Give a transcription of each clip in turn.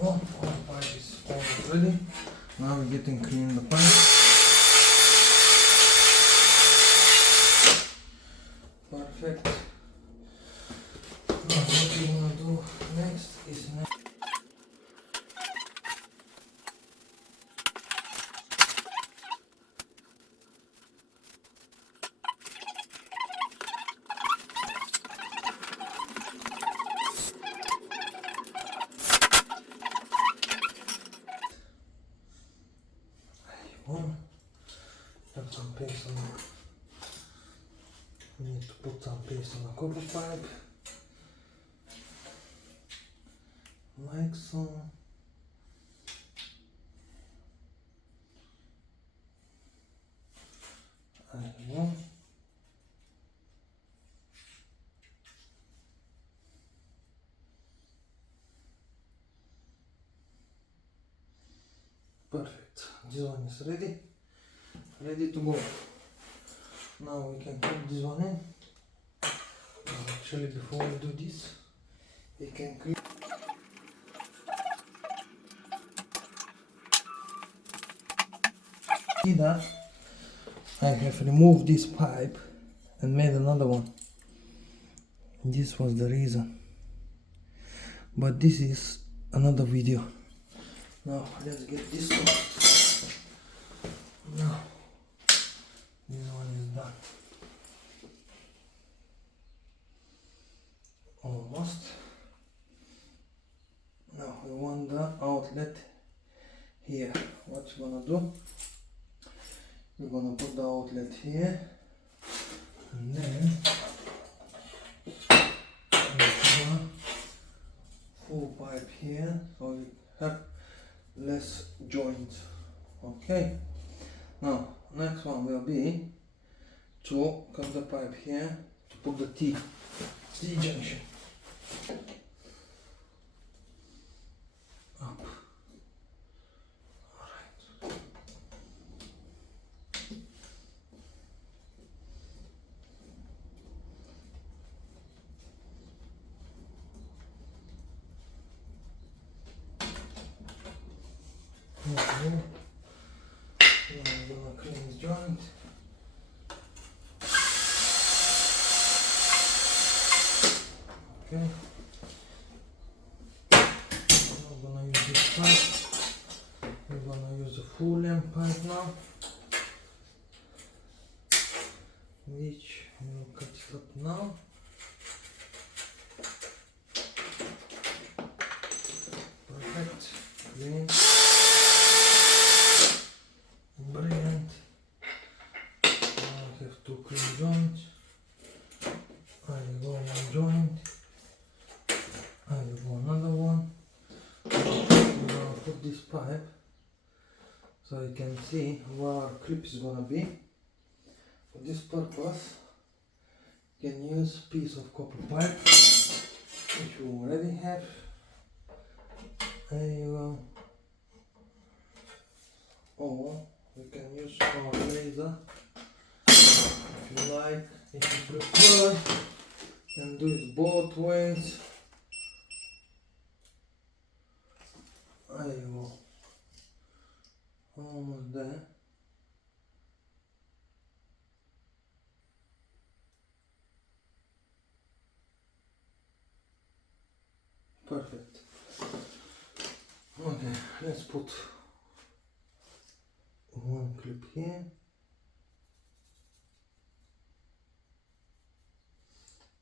One pipe is almost ready. Now we're getting clean the pipe. Perfect. Now what we're gonna do next is have some paste on. We need to put some paste on the copper pipe, like so. There you go. Perfect. This one is ready to go. Now we can put this one in. Actually, before we do this, we can clean. See that? I have removed this pipe and made another one. This was the reason. But this is another video. Now let's get this one. Now this one is done. Almost. Now we want the outlet here. What we're gonna do? We're gonna put the outlet here, and then full pipe here, so we have less joints. Okay. Now next one will be to cut the pipe here to put the T junction up. Alright. Okay. Now I'm gonna clean this joint. Okay. I'm gonna use this pipe. We're gonna use the full length pipe now, which we'll cut it up now. Perfect. Clean. Brilliant. Now I have two clean joints. I will go one joint. I will go another one. I'm gonna put this pipe so you can see where our clip is gonna be. For this purpose, you can use a piece of copper pipe, which we already have. There you go. Or we can use our laser if you like, if you prefer. You can do it both ways. There you go. Almost there. Perfect. Okay, let's put one clip here.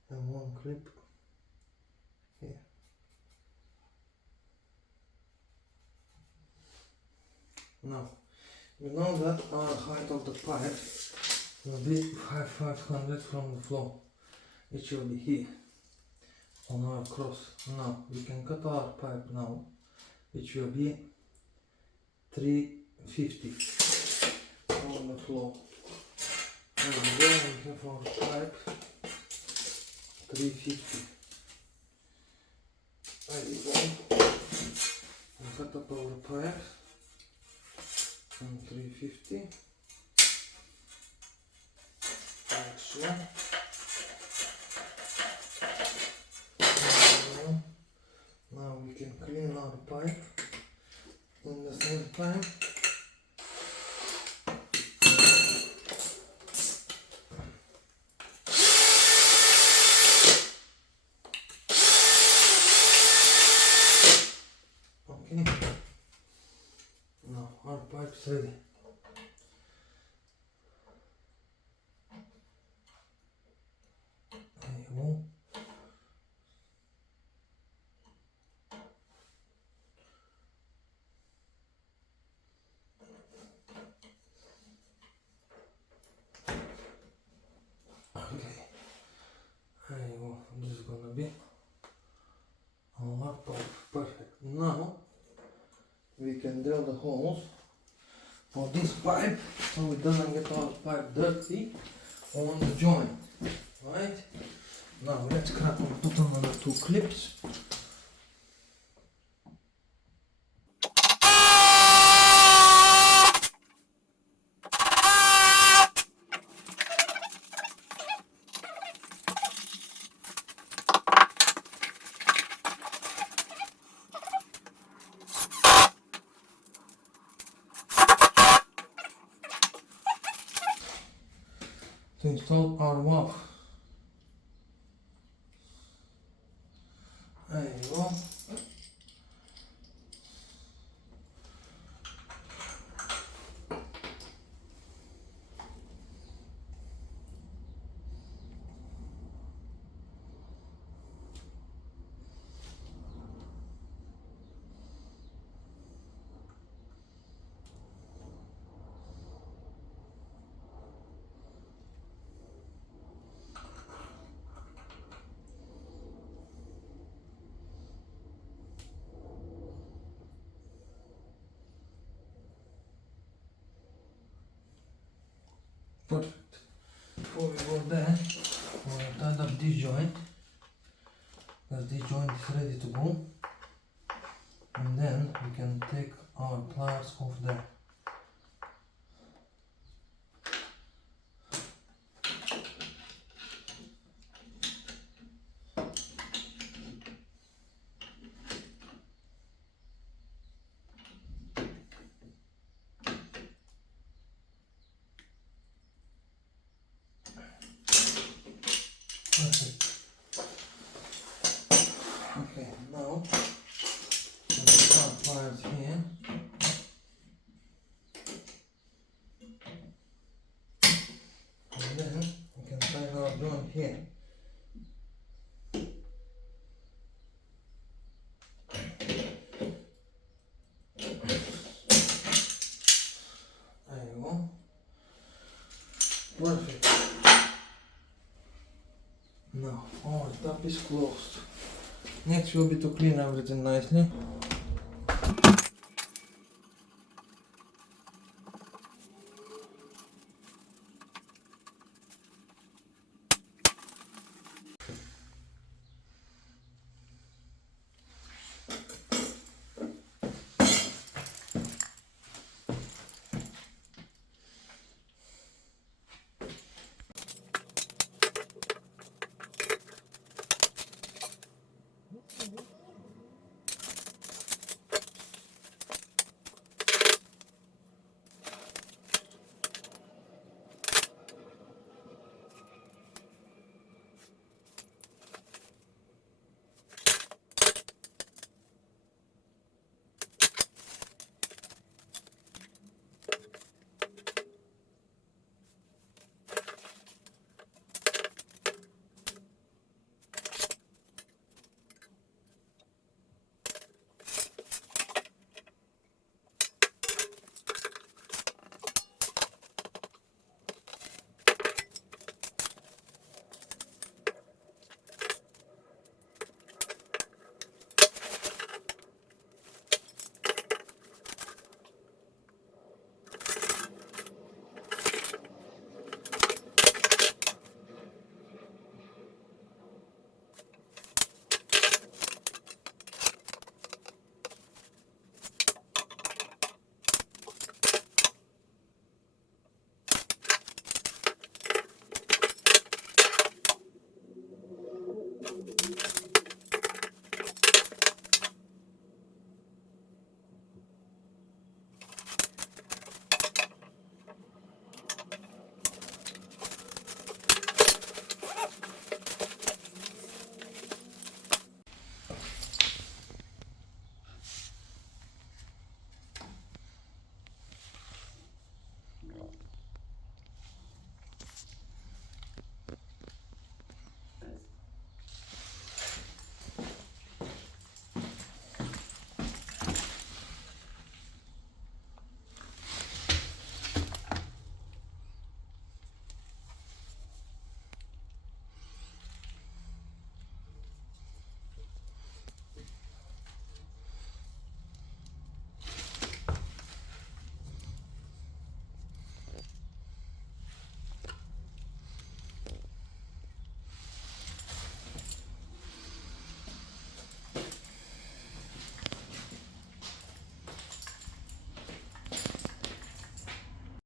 And one clip here. Now, you know that our height of the pipe will be 500 from the floor. It should be here on our cross. Now, we can cut our pipe now, which will be 350 from the floor. And then we have our pipe 350. There you go. We cut up our pipe on 350. Like so. Now we can clean our pipe in the same time. Okay, now our pipe's ready. There you go. Okay, there you go. This is gonna be our pipe. Perfect. Now we can drill the holes for this pipe so it doesn't get our pipe dirty on the joint. Right? Now let's crack and put another 2 clips. To install our valve. There you go. Perfect. Before we go there, we'll tighten up this joint, because this joint is ready to go, and then we can take our pliers off there. Perfect. Okay, now we'll start pliers here. And then we can tighten our joint here. There you go. Perfect. Now our tap is closed. Next will be to clean everything nicely.